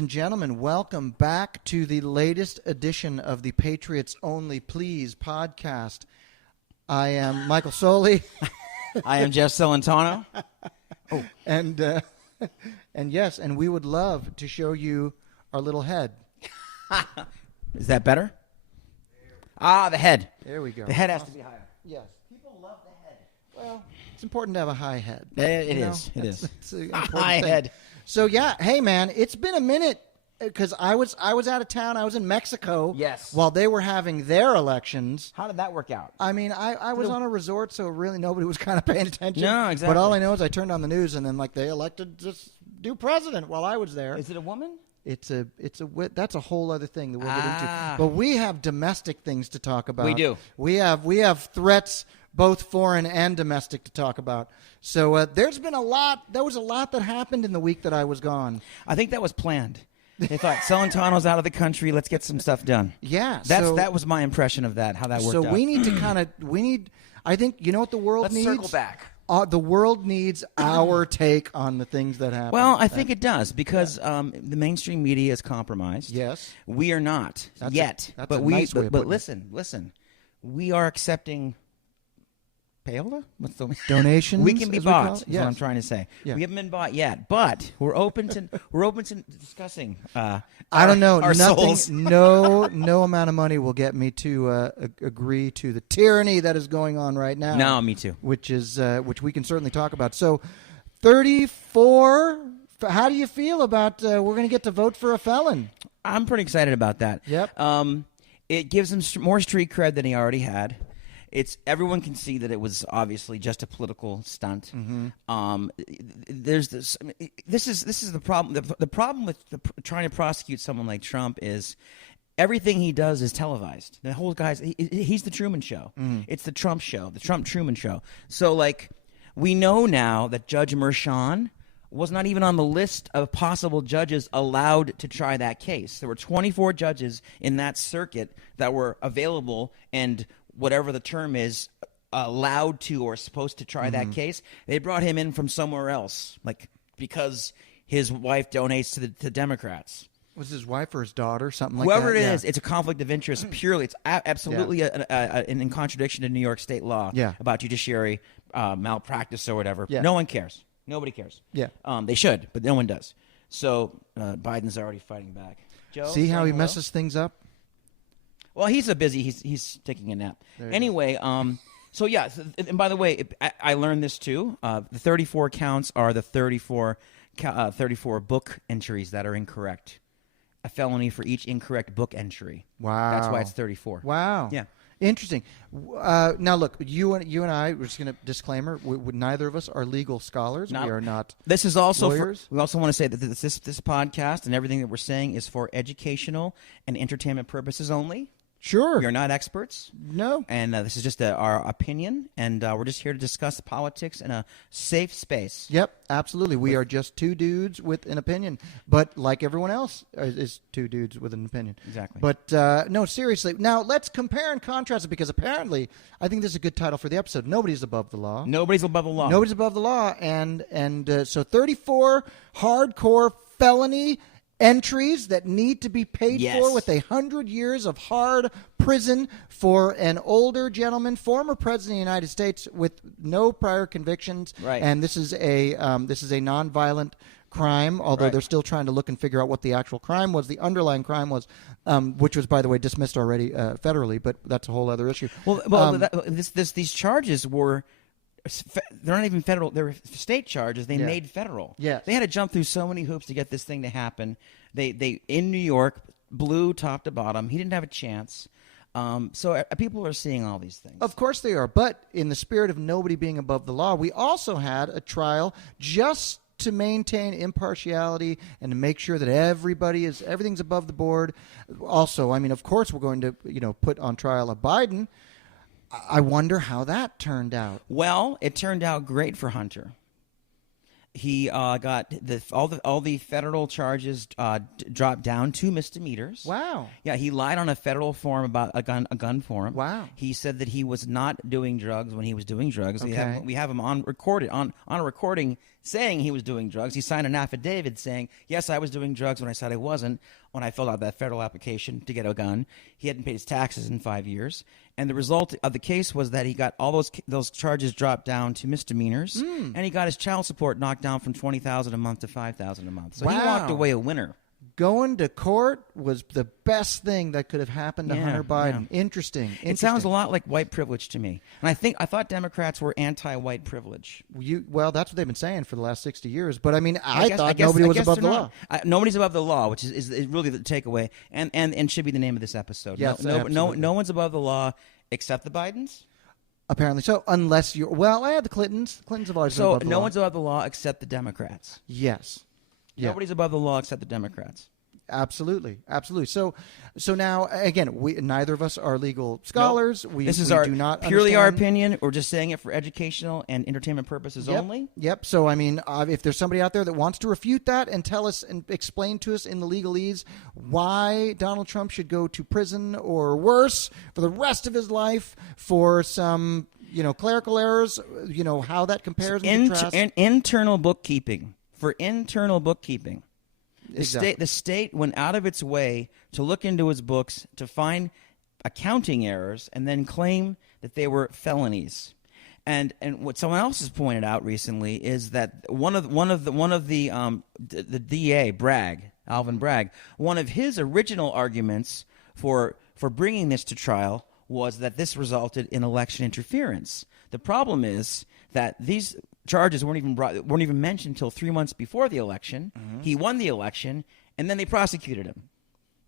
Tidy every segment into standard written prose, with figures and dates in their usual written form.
and gentlemen, welcome back to the latest edition of the Patriots Only Please podcast. I am Michael Soley. I am Jeff Celentano. Oh. And yes, and we would love to show you our little head. Is that better? The head. There we go. The head has to be higher. Yes. People love the head. Well, it's important to have a high head. It is. It's an important high thing. Head. So yeah, hey man, it's been a minute because I was out of town. I was in Mexico. Yes. While they were having their elections. How did that work out? I mean, I was on a resort, so really nobody was kind of paying attention. No, exactly. But all I know is I turned on the news, and then they elected this new president while I was there. Is it a woman? That's a whole other thing that we'll get into. But we have domestic things to talk about. We do. We have threats, both foreign and domestic, to talk about. So there's been a lot. There was a lot that happened in the week that I was gone. I think that was planned. They thought Celentano's out of the country. Let's get some stuff done. Yeah, that was my impression of that. How that worked out. So we need to I think you know what the world needs. Let's circle back. The world needs our take on the things that happen. Well, I think it does because the mainstream media is compromised. Yes, we are not yet. That's a nice way of putting it. Listen. We are accepting payola. What's the donations? We can be bought. Is yes. what I'm trying to say. Yeah. We haven't been bought yet, but we're open to discussing. I don't know. Our Nothing. souls. No amount of money will get me to agree to the tyranny that is going on right now. No, me too. Which we can certainly talk about. So, 34. How do you feel about we're going to get to vote for a felon? I'm pretty excited about that. Yep. It gives him more street cred than he already had. Everyone can see that it was obviously just a political stunt. Mm-hmm. There's this. This is the problem. The problem with trying to prosecute someone like Trump is everything he does is televised. The whole he's the Truman Show. Mm-hmm. It's the Trump Show, the Trump Truman Show. So we know now that Judge Merchan was not even on the list of possible judges allowed to try that case. There were 24 judges in that circuit that were available and whatever the term is, allowed to or supposed to try that case. They brought him in from somewhere else, because his wife donates to the Democrats. Was his wife or his daughter, something like Whoever that? it is, it's a conflict of interest purely. It's absolutely in contradiction to New York state law about judiciary malpractice or whatever. Yeah. No one cares. Nobody cares. Yeah. They should, but no one does. So Biden's already fighting back. Joe, see how he hello? messes things up? Well, he's so busy. He's taking a nap. Anyway, so yeah. And by the way, I learned this too. The 34 counts are the 34 book entries that are incorrect. A felony for each incorrect book entry. Wow. That's why it's 34. Wow. Yeah. Interesting. Now, look, you and I, we're just going to disclaimer, neither of us are legal scholars. We are not This is also lawyers. we also want to say that this podcast and everything that we're saying is for educational and entertainment purposes only. Sure. We are not experts. No. And this is just our opinion, and we're just here to discuss politics in a safe space. Yep, absolutely. We are just two dudes with an opinion, but like everyone else is two dudes with an opinion. Exactly. But no, seriously. Now, let's compare and contrast it because apparently I think this is a good title for the episode. Nobody's above the law. Nobody's above the law. Nobody's above the law. And so 34 hardcore felony entries that need to be paid for with 100 years of hard prison for an older gentleman, former president of the United States with no prior convictions. Right. And this is a nonviolent crime, although they're still trying to look and figure out what the actual crime was, the underlying crime was, which was, by the way, dismissed already federally, but that's a whole other issue. Well, these charges were... They're not even federal. They're state charges. They made federal. Yes. They had to jump through so many hoops to get this thing to happen. They in New York, blue top to bottom. He didn't have a chance. So people are seeing all these things. Of course they are. But in the spirit of nobody being above the law, we also had a trial just to maintain impartiality and to make sure that everything's above the board. Also, I mean, of course, we're going to put on trial a Biden. I wonder how that turned out. Well, it turned out great for Hunter. He got all the federal charges dropped down to misdemeanors. Wow. Yeah, he lied on a federal form about a gun form. Wow. He said that he was not doing drugs when he was doing drugs. Okay. We have him on a recording saying he was doing drugs. He signed an affidavit saying, yes, I was doing drugs when I said I wasn't, when I filled out that federal application to get a gun. He hadn't paid his taxes in 5 years. And the result of the case was that he got all those charges dropped down to misdemeanors, and he got his child support knocked down from $20,000 a month to $5,000 a month. So he walked away a winner. Going to court was the best thing that could have happened to Hunter Biden. Yeah. Interesting. It sounds a lot like white privilege to me. And I thought Democrats were anti-white privilege. Well, that's what they've been saying for the last 60 years. But I mean, I guess nobody was above the not. law. Nobody's above the law, which is really the takeaway, and should be the name of this episode. Yes, no one's above the law except the Bidens. Apparently so, unless you're... Well, I had the Clintons. Clintons have always been above the law. So no one's above the law except the Democrats. Yes. Yeah. Nobody's above the law except the Democrats. Absolutely. So now, again, neither of us are legal scholars. Nope. We do not purely understand. our opinion. We're just saying it for educational and entertainment purposes only. Yep. So, I mean, if there's somebody out there that wants to refute that and tell us and explain to us in the legalese why Donald Trump should go to prison or worse for the rest of his life for some, clerical errors, how that compares and contrasts. Internal bookkeeping. For internal bookkeeping. Exactly. The state went out of its way to look into his books to find accounting errors and then claim that they were felonies. And what someone else has pointed out recently is that one of the DA Alvin Bragg, one of his original arguments for bringing this to trial was that this resulted in election interference. The problem is that these charges weren't even mentioned until 3 months before the election. Mm-hmm. He won the election, and then they prosecuted him.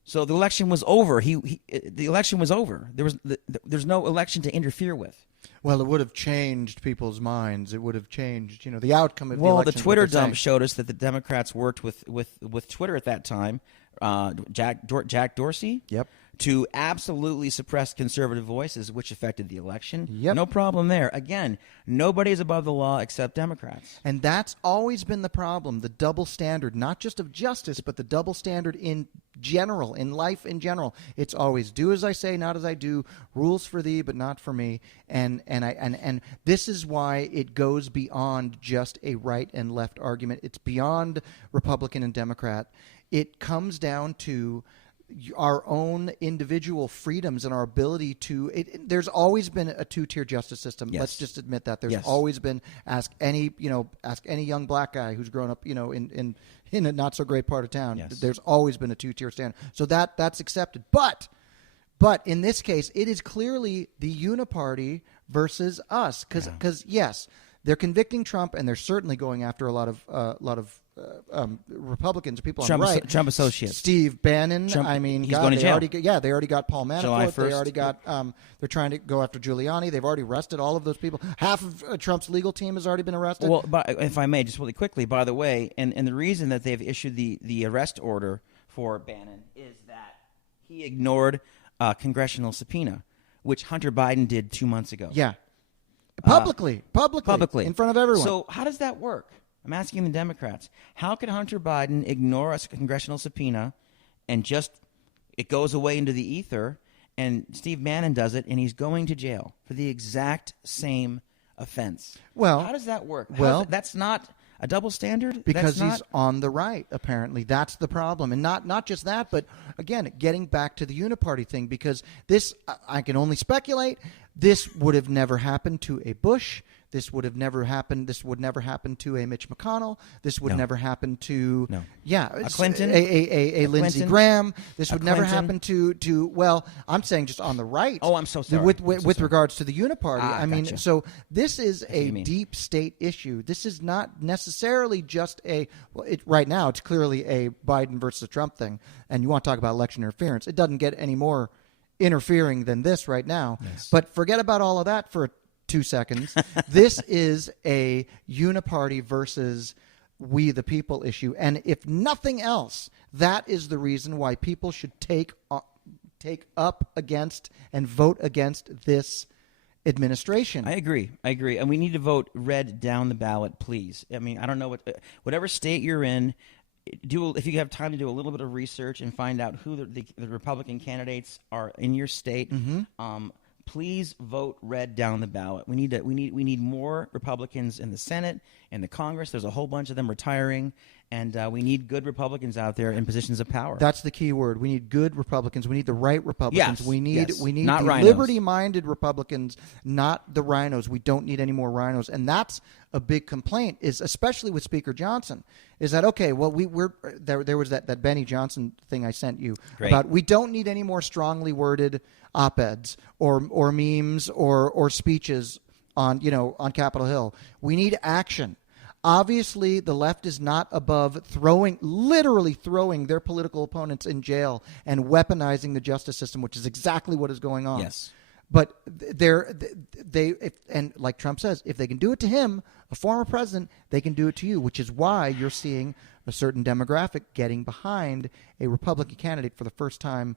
So the election was over. The election was over. There's no election to interfere with. Well, it would have changed people's minds. It would have changed, the outcome of the election. Well, the Twitter dump showed us that the Democrats worked with Twitter at that time, Jack Dorsey. Yep. To absolutely suppress conservative voices, which affected the election. Yep. No problem there. Again, nobody's above the law except Democrats. And that's always been the problem, the double standard, not just of justice, but the double standard in general, in life in general. It's always do as I say, not as I do, rules for thee, but not for me. And this is why it goes beyond just a right and left argument. It's beyond Republican and Democrat. It comes down to our own individual freedoms and our ability to there's always been a two-tier justice system. Yes. Let's just admit that. There's Yes. always been ask any young black guy who's grown up in a not so great part of town. Yes. There's always been a two-tier standard. So that's accepted. But in this case it is clearly the uniparty versus us cuz yes, they're convicting Trump and they're certainly going after a lot of Republicans, people on the right, Trump associates, Steve Bannon. Trump, I mean, he's going to jail. They already got Paul July Manafort. 1st. They already got. They're trying to go after Giuliani. They've already arrested all of those people. Half of Trump's legal team has already been arrested. Well, if I may, just really quickly, by the way, and the reason that they've issued the arrest order for Bannon is that he ignored a congressional subpoena, which Hunter Biden did 2 months ago. Yeah, publicly, in front of everyone. So how does that work? I'm asking the Democrats. How can Hunter Biden ignore a congressional subpoena and just it goes away into the ether, and Steve Bannon does it, and he's going to jail for the exact same offense? Well, how does that work? That's not a double standard? Because he's on the right, apparently. That's the problem. And not just that, but, again, getting back to the uniparty thing, because this, I can only speculate, this would have never happened to a Bush. This would have never happened. This would never happen to a Mitch McConnell. This would never happen to a Clinton, a Lindsey Clinton, Graham. This would never Clinton. happen to. Well, I'm saying just on the right. Oh, I'm so sorry. With regards to the uniparty, I mean, gotcha. so this is a deep state issue. This is not necessarily just right now it's clearly a Biden versus Trump thing, and you want to talk about election interference. It doesn't get any more interfering than this right now. Yes. But forget about all of that for 2 seconds. This is a uniparty versus we the people issue. And if nothing else, that is the reason why people should take up against and vote against this administration. I agree, and we need to vote red down the ballot, please. I mean, I don't know whatever state you're in. If you have time to do a little bit of research and find out who the Republican candidates are in your state. Please vote red down the ballot. We need more Republicans in the Senate and the Congress. There's a whole bunch of them retiring, and we need good Republicans out there in positions of power. That's the key word. We need good Republicans. We need the right Republicans. Yes, we need not the rhinos. liberty-minded Republicans, not the rhinos. We don't need any more rhinos, and that's a big complaint. Is especially with Speaker Johnson. Is that okay? Well, we're there was that Benny Johnson thing I sent you about. We don't need any more strongly worded op-eds or memes or speeches on Capitol Hill. We need action. Obviously, the left is not above literally throwing their political opponents in jail and weaponizing the justice system, which is exactly what is going on. Yes. But and like Trump says, if they can do it to him, a former president, they can do it to you, which is why you're seeing a certain demographic getting behind a Republican candidate for the first time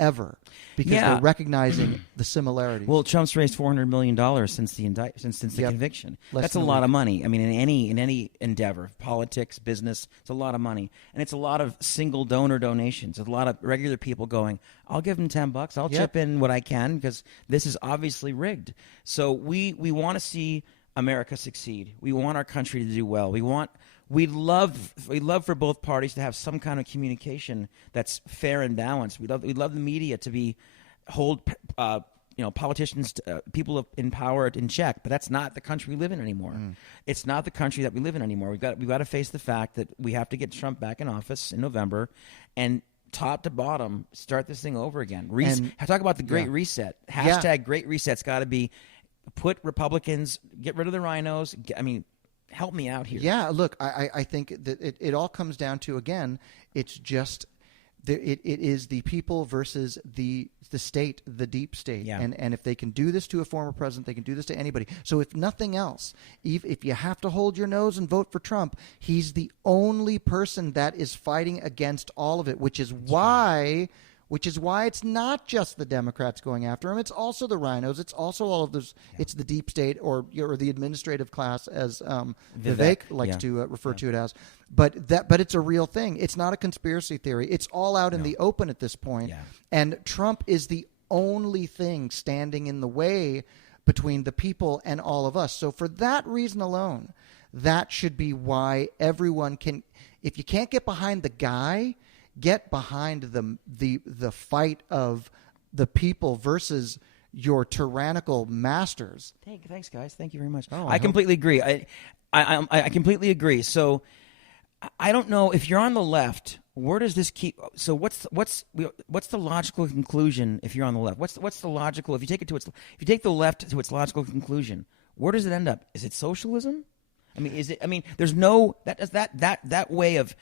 ever, because they're recognizing the similarities. Well, Trump's raised $400 million since the conviction. That's a lot of money. I mean, in any endeavor, politics, business, it's a lot of money, and it's a lot of single donor donations. It's a lot of regular people going, "I'll give them $10. I'll chip in what I can because this is obviously rigged." So we want to see America succeed. We want our country to do well. We'd love for both parties to have some kind of communication that's fair and balanced. We'd love the media to hold politicians, people in power in check. But that's not the country we live in anymore. It's not the country that we live in anymore. We've got to face the fact that we have to get Trump back in office in November, and top to bottom, start this thing over again. Talk about the Great Reset. Hashtag Great Reset's got to be put Republicans, get rid of the rhinos. Help me out here. Yeah, look, I think that it all comes down to, again, it's just it is the people versus the state, the deep state. Yeah. And if they can do this to a former president, they can do this to anybody. So if nothing else, if you have to hold your nose and vote for Trump, he's the only person that is fighting against all of it, which is why it's not just the Democrats going after him. It's also the rhinos. It's also all of those. Yeah. It's the deep state or the administrative class, as Vivek likes to refer to it as. But it's a real thing. It's not a conspiracy theory. It's all out in the open at this point. Yeah. And Trump is the only thing standing in the way between the people and all of us. So for that reason alone, that should be why everyone can. If you can't get behind the guy, get behind the fight of the people versus your tyrannical masters. Thanks, guys. Thank you very much. I completely agree. I completely agree. So I don't know if you're on the left. Where does this keep? So what's the logical conclusion if you're on the left? What's the logical if you take the left to its logical conclusion? Where does it end up? Is it socialism? There's no that way of.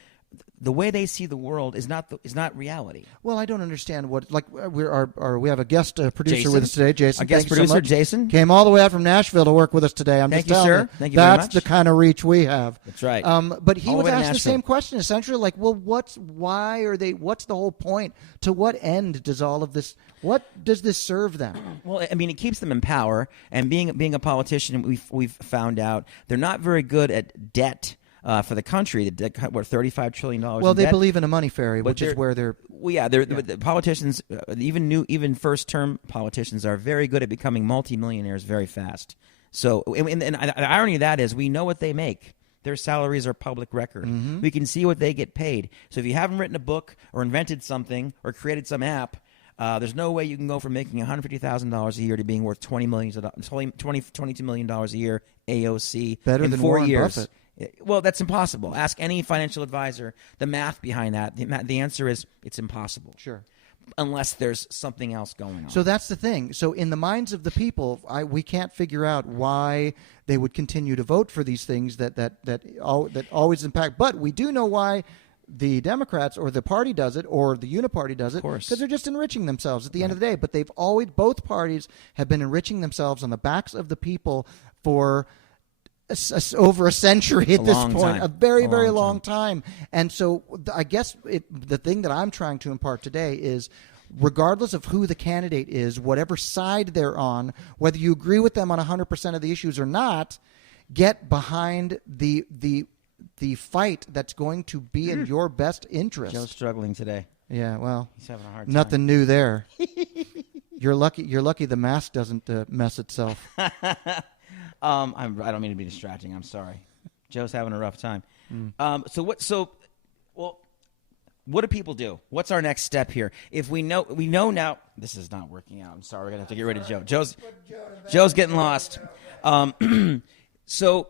The way they see the world is not reality. Well, I don't understand what we have a guest producer Jason, with us today, Jason. Our guest producer, Jason, came all the way out from Nashville to work with us today. Thank you, sir. Thank you very much. That's the kind of reach we have. That's right. But he was asked the same question, essentially, like, well, what's the whole point? To what end does all of this? What does this serve them? Well, it keeps them in power, and being a politician, we've found out they're not very good at debt. For the country, $35 trillion. Well, they believe in a money fairy, which is where they're. Well, yeah, the politicians, even first-term politicians, are very good at becoming multimillionaires very fast. So, and the irony of that is, we know what they make. Their salaries are public record. Mm-hmm. We can see what they get paid. So, if you haven't written a book or invented something or created some app, there's no way you can go from making $150,000 a year to being worth $22 million a year AOC better than 4 Warren years. Buffett. Well, that's impossible. Ask any financial advisor the math behind that. The answer is it's impossible. Sure. Unless there's something else going on. So that's the thing. So in the minds of the people, we can't figure out why they would continue to vote for these things that always impact. But we do know why the Democrats or the party does it or the uniparty does it, because they're just enriching themselves at the end of the day. But both parties have been enriching themselves on the backs of the people for over a century at this point, a very, very long time. And so I guess the thing that I'm trying to impart today is regardless of who the candidate is, whatever side they're on, whether you agree with them on 100% of the issues or not, get behind the fight that's going to be in your best interest. Joe's struggling today. Yeah, well, he's having a hard time. Nothing new there. You're lucky the mask doesn't mess itself. I don't mean to be distracting. I'm sorry. Joe's having a rough time. What do people do? What's our next step here? If we know now, this is not working out. I'm sorry. We're gonna have to get rid of Joe. Joe's getting lost. So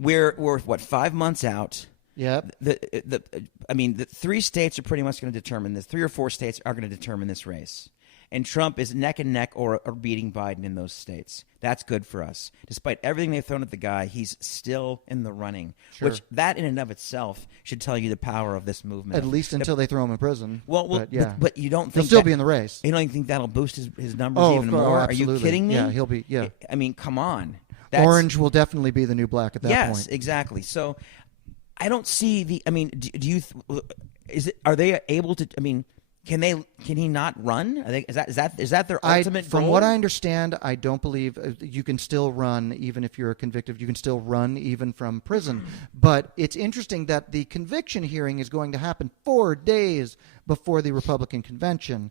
we're what, 5 months out? Yep. The 3 states are pretty much going to determine this. 3 or 4 states are going to determine this race. And Trump is neck and neck or beating Biden in those states. That's good for us. Despite everything they've thrown at the guy, he's still in the running. Sure. Which, that in and of itself, should tell you the power of this movement. At least until they throw him in prison. But you don't think he'll still be in the race. You don't even think that'll boost his numbers even more? Are you kidding me? Yeah, he'll be. Yeah. I mean, come on. Orange will definitely be the new black at that point. Yes, exactly. So I don't see the. I mean, are they able to? I mean, can he not run? Is that their ultimate goal? From what I understand, I don't believe you can still run even if you're convicted. You can still run even from prison. But it's interesting that the conviction hearing is going to happen 4 days before the Republican convention.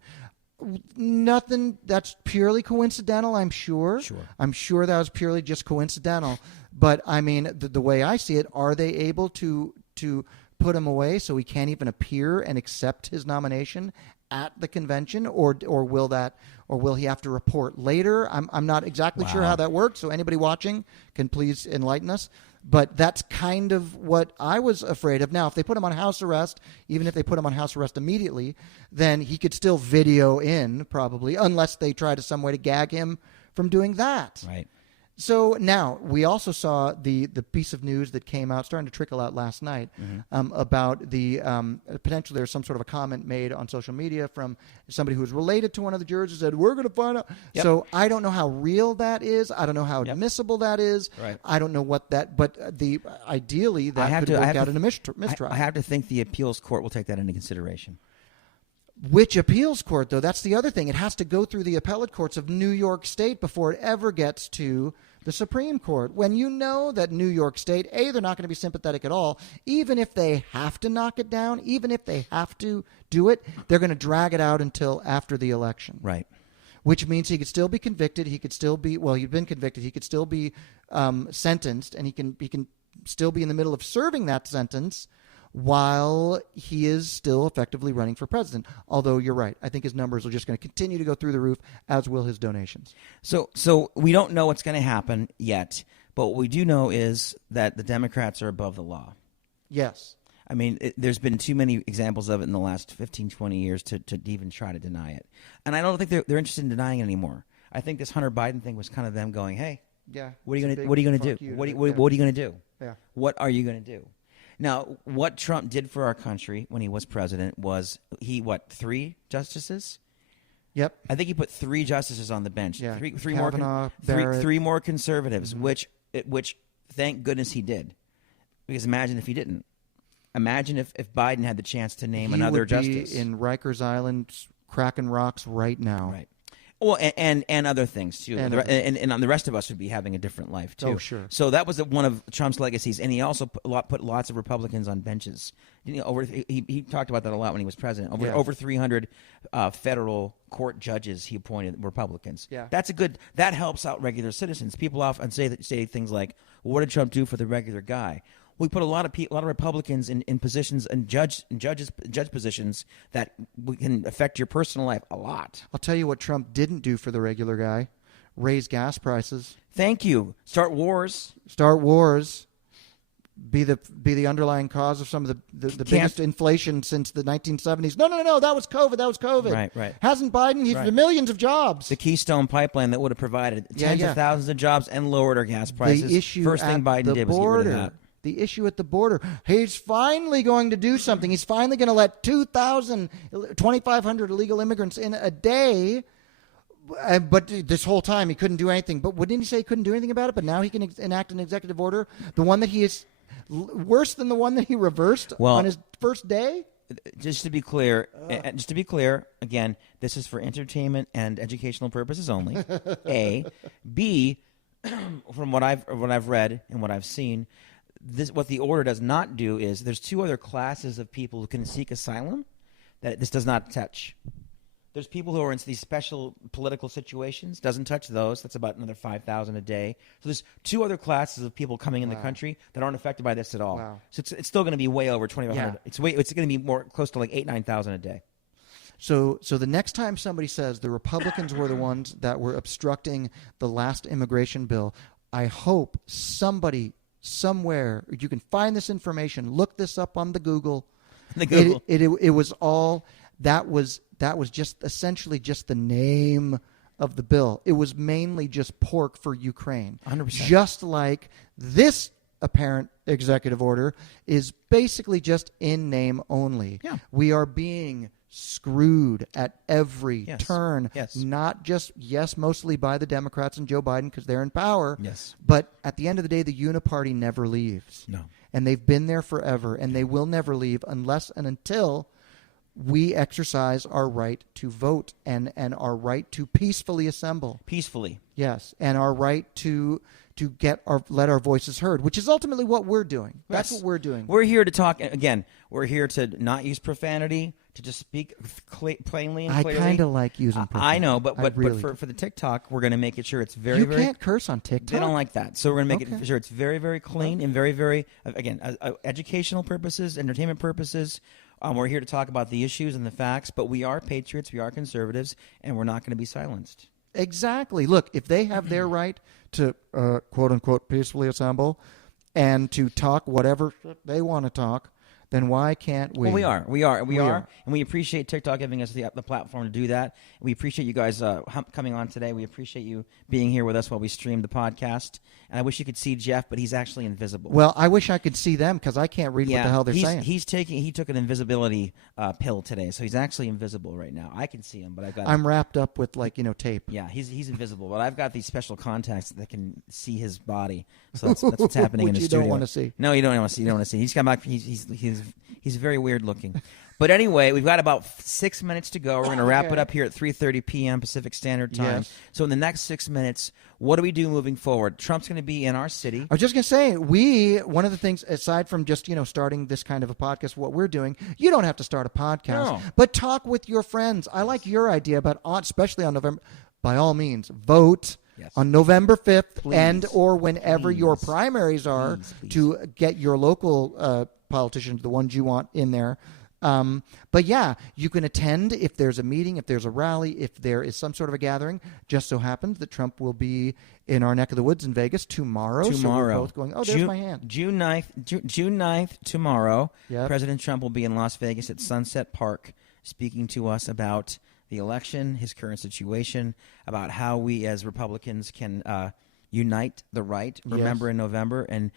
Nothing that's purely coincidental, I'm sure. I'm sure that was purely just coincidental. But I mean, the way I see it, are they able to put him away so he can't even appear and accept his nomination at the convention, or will he have to report later? I'm not exactly sure how that works. So anybody watching can please enlighten us. But that's kind of what I was afraid of. Now, if they put him on house arrest, even if they put him on house arrest immediately, then he could still video in, probably, unless they try to some way to gag him from doing that. Right. So now we also saw the piece of news that came out, starting to trickle out last night, about the potentially there's some sort of a comment made on social media from somebody who was related to one of the jurors who said, we're going to find out. Yep. So I don't know how real that is. I don't know how admissible that is. Right. I don't know what that, but ideally that could work out in a mistrial. I have to think the appeals court will take that into consideration. Which appeals court, though? That's the other thing. It has to go through the appellate courts of New York State before it ever gets to the Supreme Court. When you know that New York State, they're not going to be sympathetic at all. Even if they have to knock it down, even if they have to do it, they're going to drag it out until after the election. Right. Which means he could still be convicted. He could still be, he'd been convicted. He could still be sentenced, and he can still be in the middle of serving that sentence while he is still effectively running for president. Although you're right. I think his numbers are just going to continue to go through the roof, as will his donations. So we don't know what's going to happen yet, but what we do know is that the Democrats are above the law. Yes. I mean, there's been too many examples of it in the last 15, 20 years to even try to deny it. And I don't think they're interested in denying it anymore. I think this Hunter Biden thing was kind of them going, hey, what are you going to do? What are you going to do? Yeah. What are you going to do? Now, what Trump did for our country when he was president was 3 justices? Yep. I think he put 3 justices on the bench. Yeah. Three more conservatives, which thank goodness he did. Because imagine if he didn't. Imagine if Biden had the chance to name another justice. He would be in Rikers Island cracking rocks right now. Right. Well, and other things, too. And the rest of us would be having a different life, too. Oh, sure. So that was one of Trump's legacies. And he also put lots of Republicans on benches. He talked about that a lot when he was president. Over 300 federal court judges he appointed Republicans. Yeah. That helps out regular citizens. People often say things like, well, what did Trump do for the regular guy? We put a lot of Republicans in positions and judge positions that can affect your personal life a lot. I'll tell you what Trump didn't do for the regular guy: raise gas prices. Thank you. Start wars. Be the underlying cause of some of the biggest inflation since the 1970s. No. That was COVID. Right. Hasn't Biden? He's the millions of jobs. The Keystone Pipeline that would have provided tens of thousands of jobs and lowered our gas prices. The issue First thing Biden did was get rid of that. The issue at the border. He's finally going to do something. He's finally going to let 2,500 illegal immigrants in a day. But this whole time he couldn't do anything. But didn't he say he couldn't do anything about it? But now he can enact an executive order. The one that he is worse than the one that he reversed on his first day. just to be clear, again, this is for entertainment and educational purposes only. A, B, from what I've read and what I've seen, what the order does not do is there's two other classes of people who can seek asylum that this does not touch. There's people who are in these special political situations. Doesn't touch those. That's about another 5,000 a day. So there's two other classes of people coming in the country that aren't affected by this at all. Wow. So it's still going to be way over 2,500. Yeah. It's going to be more close to like 9,000 a day. So the next time somebody says the Republicans were the ones that were obstructing the last immigration bill, I hope somebody somewhere, you can find this information, look this up on the Google. It was all that was just essentially just the name of the bill. It was mainly just pork for Ukraine. 100%. Just like this apparent executive order is basically just in name only. Yeah. We are being screwed at every turn. Yes. Not just, mostly by the Democrats and Joe Biden because they're in power. Yes. But at the end of the day, the uniparty never leaves. No. And they've been there forever, and they will never leave unless and until we exercise our right to vote and our right to peacefully assemble. Peacefully. Yes, and our right to let our voices heard, which is ultimately what we're doing. That's what we're doing. We're here to talk, again, we're here to not use profanity, to just speak plainly and clearly. I kind of like using profanity. I know, but really for the TikTok, we're going to make it sure it's very, You can't curse on TikTok? They don't like that. So we're going to make it sure it's very, very clean and very, very, again, educational purposes, entertainment purposes. We're here to talk about the issues and the facts, but we are patriots, we are conservatives, and we're not going to be silenced. Exactly. Look, if they have their right to, quote-unquote, peacefully assemble and to talk whatever they want to talk, then why can't we? Well, we are, and we appreciate TikTok giving us the platform to do that. We appreciate you guys coming on today. We appreciate you being here with us while we stream the podcast. And I wish you could see Jeff, but he's actually invisible. Well, I wish I could see them because I can't read what the hell they're saying. He took an invisibility pill today, so he's actually invisible right now. I can see him, but I'm wrapped up with tape. Yeah, he's invisible, but I've got these special contacts that can see his body. So that's what's happening in the studio. You don't want to see. No, you don't want to see. You don't want to see. He's come back. He's very weird looking. But anyway, we've got about 6 minutes to go. We're going to wrap it up here at 3:30 p.m. Pacific Standard Time. Yes. So in the next 6 minutes, what do we do moving forward? Trump's going to be in our city. I was just going to say, one of the things, aside from just, starting this kind of a podcast, what we're doing, you don't have to start a podcast, but talk with your friends. I like your idea about, especially on November, by all means, vote. Yes. On November 5th and or whenever your primaries are to get your local politicians, the ones you want in there. But yeah, you can attend if there's a meeting, if there's a rally, if there is some sort of a gathering. Just so happens that Trump will be in our neck of the woods in Vegas tomorrow. So we're both going, there's my hand. June 9th, tomorrow, President Trump will be in Las Vegas at Sunset Park speaking to us about the election, his current situation, about how we as Republicans can unite the right, remember in November, and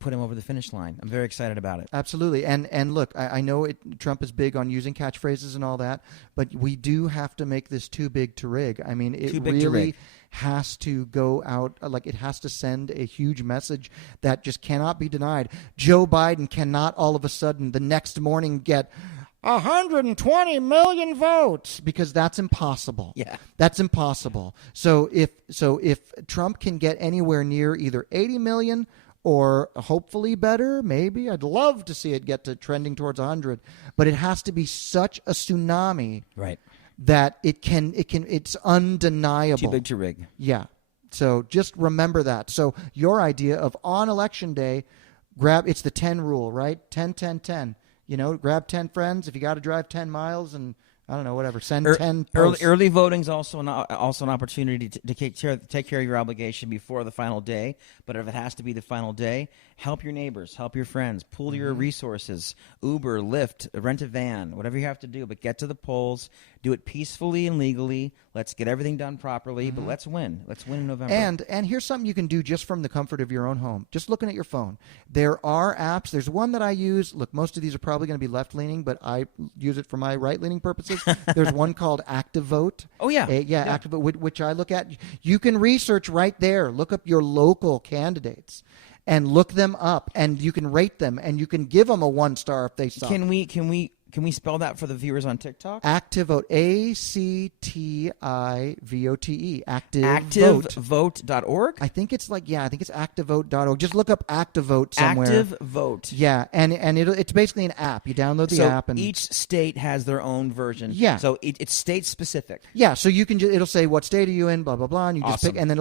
put him over the finish line. I'm very excited about it. Absolutely. And look, I know Trump is big on using catchphrases and all that, but we do have to make this too big to rig. I mean, it really has to go out, it has to send a huge message that just cannot be denied. Joe Biden cannot all of a sudden the next morning get 120 million votes, because that's impossible. Yeah. That's impossible. So if Trump can get anywhere near either 80 million or hopefully better, maybe, I'd love to see it get to trending towards 100, but it has to be such a tsunami, right, that it's undeniable. Too big to rig. Yeah. So just remember that. So your idea of on election day, it's the 10 rule, right? 10, 10, 10. Grab 10 friends. If you got to drive 10 miles and, I don't know, whatever, send 10 posts. Early voting is also an opportunity to take care of your obligation before the final day. But if it has to be the final day, help your neighbors, help your friends, pool your resources, Uber, Lyft, rent a van, whatever you have to do. But get to the polls, do it peacefully and legally. Let's get everything done properly, but let's win. Let's win in November. And here's something you can do just from the comfort of your own home, just looking at your phone. There are apps. There's one that I use. Look, most of these are probably going to be left-leaning, but I use it for my right-leaning purposes. There's one called Active Vote. Oh, yeah. Active Vote, which I look at. You can research right there. Look up your local candidates and look them up, and you can rate them, and you can give them a 1 star if they suck. Can we Can we spell that for the viewers on TikTok? ActiveVote. ActiVote. ActiveVote.org? I think it's ActiveVote.org. Just look up ActiveVote somewhere. ActiveVote. Yeah, and it's basically an app. You download the app, and each state has their own version. Yeah. So it's state specific. Yeah, so you can it'll say what state are you in, blah blah blah, and you just pick, and then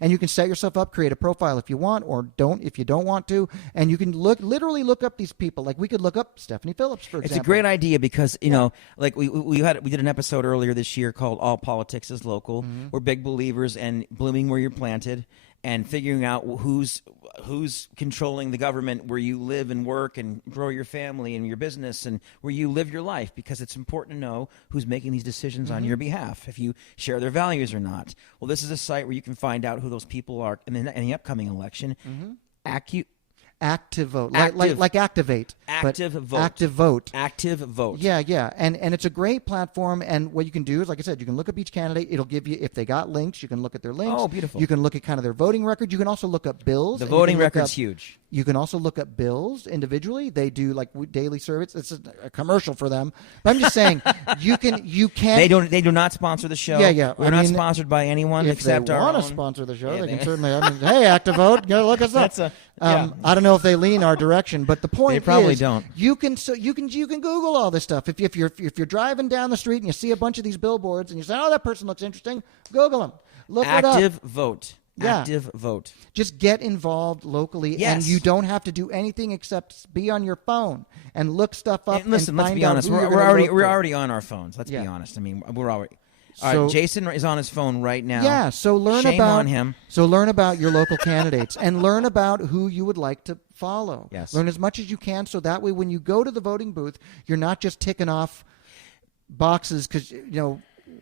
and you can set yourself up, create a profile if you want, or don't if you don't want to, and you can literally look up these people. Like we could look up Stephanie Phillips, for example. It's a great idea because you know, like we did an episode earlier this year called "All Politics is Local." Mm-hmm. We're big believers in blooming where you're planted and figuring out who's controlling the government where you live and work and grow your family and your business and where you live your life, because it's important to know who's making these decisions on your behalf, if you share their values or not. Well, this is a site where you can find out who those people are in the upcoming election. ActiveVote, like Activate. ActiveVote. ActiveVote. Yeah, and it's a great platform. And what you can do is, like I said, you can look up each candidate. It'll give you, if they got links, you can look at their links. Oh, beautiful. You can look at kind of their voting record. You can also look up bills. The voting record's huge. You can also look up bills individually. They do like daily service. It's a commercial for them. But I'm just saying, you can. They do not sponsor the show. Yeah. We're not sponsored by anyone except our own. If they want to sponsor the show, they can certainly. Hey, ActiveVote, look us up. I don't know if they lean our direction, but the point they probably is, don't. You can Google all this stuff. If you're driving down the street and you see a bunch of these billboards and you say, "Oh, that person looks interesting," Google them. Look it up. ActiveVote. Yeah. ActiveVote. Just get involved locally, and you don't have to do anything except be on your phone and look stuff up. And listen, and let's find be honest. We're already on our phones. Let's be honest. I mean, we're already. So, Jason is on his phone right now. Yeah, so Shame on him. So learn about your local candidates and learn about who you would like to follow. Yes. Learn as much as you can, so that way when you go to the voting booth, you're not just ticking off boxes because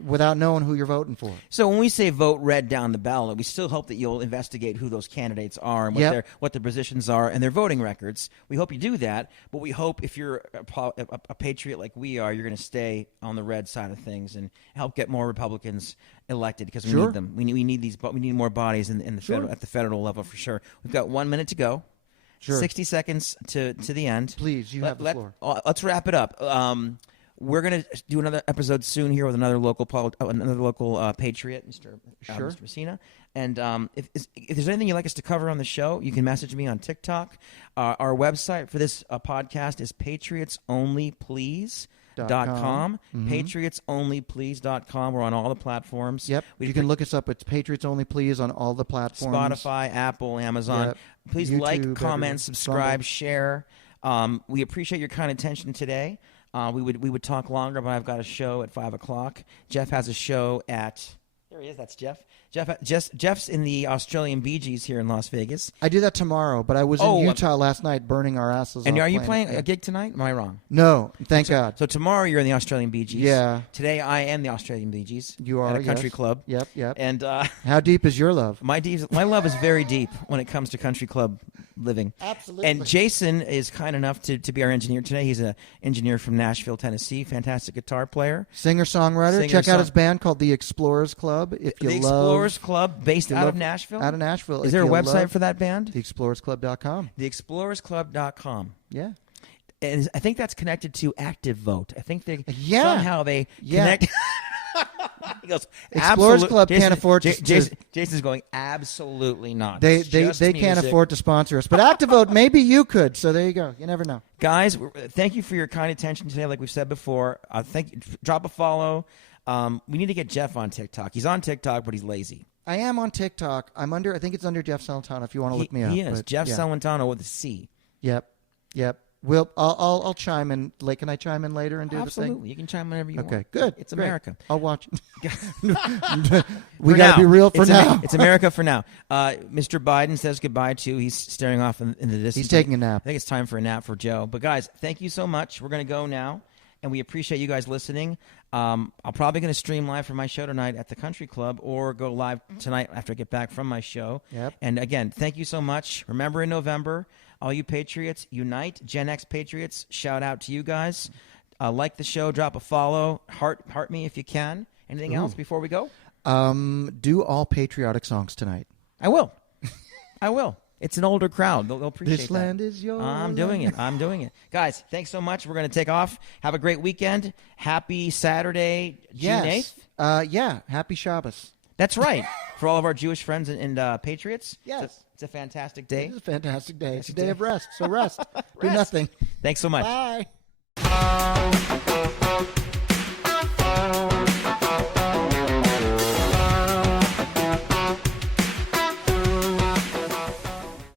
without knowing who you're voting for. So when we say vote red down the ballot, we still hope that you'll investigate who those candidates are and what their positions are and their voting records. We hope you do that, but we hope if you're a patriot like we are, you're going to stay on the red side of things and help get more Republicans elected, because we need them. We need more bodies in the at the federal level for sure. We've got 1 minute to go. 60 seconds to the end. Please, you have the floor. Let's wrap it up. We're going to do another episode soon here with another local patriot, Mr. Messina. And if there's anything you'd like us to cover on the show, you can message me on TikTok. Our website for this podcast is patriotsonlyplease.com. Patriotsonlyplease.com. We're on all the platforms. Yep. You can look us up. It's Patriots Only Please on all the platforms. Spotify, Apple, Amazon. Yep. Please YouTube, like, comment, subscribe, share. We appreciate your kind attention today. We would talk longer, but I've got a show at 5:00. Jeff has a show at. There he is. That's Jeff. Jeff's in the Australian Bee Gees here in Las Vegas. I do that tomorrow, but I was in Utah last night burning our asses off. And are you playing a gig tonight? Am I wrong? No, thank God. So tomorrow you're in the Australian Bee Gees. Yeah. Today I am the Australian Bee Gees. You are at a country club. Yep. And how deep is your love? My love is very deep when it comes to country club living. Absolutely. And Jason is kind enough to be our engineer today. He's an engineer from Nashville, Tennessee. Fantastic guitar player. Singer-songwriter. Check out his band called The Explorers Club. Explorers Club, based out of Nashville? Out of Nashville. Is there a website for that band? TheExplorersClub.com. TheExplorersClub.com. Yeah. And I think that's connected to ActiveVote. I think somehow they connect. He goes, Explorers Club can't afford to. Jason's going, absolutely not. They can't afford to sponsor us. But ActiveVote, maybe you could. So there you go. You never know. Guys, thank you for your kind attention today, like we've said before. Drop a follow. We need to get Jeff on TikTok. He's on TikTok, but he's lazy. I am on TikTok. I think it's under Jeff Celentano if you want to look me up. He is. Jeff Celentano with a C. Yep. I'll chime in. Can I chime in later and do the thing? Absolutely. You can chime in whenever you want. Okay, good. It's America. I'll watch. We got to be real for now. It's America for now. Mr. Biden says goodbye to. He's staring off in the distance. He's taking a nap. I think it's time for a nap for Joe. But guys, thank you so much. We're going to go now, and we appreciate you guys listening. I'm probably going to stream live from my show tonight at the Country Club, or go live tonight after I get back from my show. Yep. And again, thank you so much. Remember, in November, all you Patriots, unite. Gen X Patriots, shout out to you guys. Like the show, drop a follow, heart me if you can. Anything else before we go? Do all patriotic songs tonight. I will. It's an older crowd. They'll appreciate This that. land is yours. I'm doing it. Guys, thanks so much. We're going to take off. Have a great weekend. Happy Saturday, June 8th. Yeah. Happy Shabbos. That's right. For all of our Jewish friends and Patriots. Yes. It's a fantastic day. It's a fantastic day. It's a day of rest. So rest. Do nothing. Thanks so much. Bye.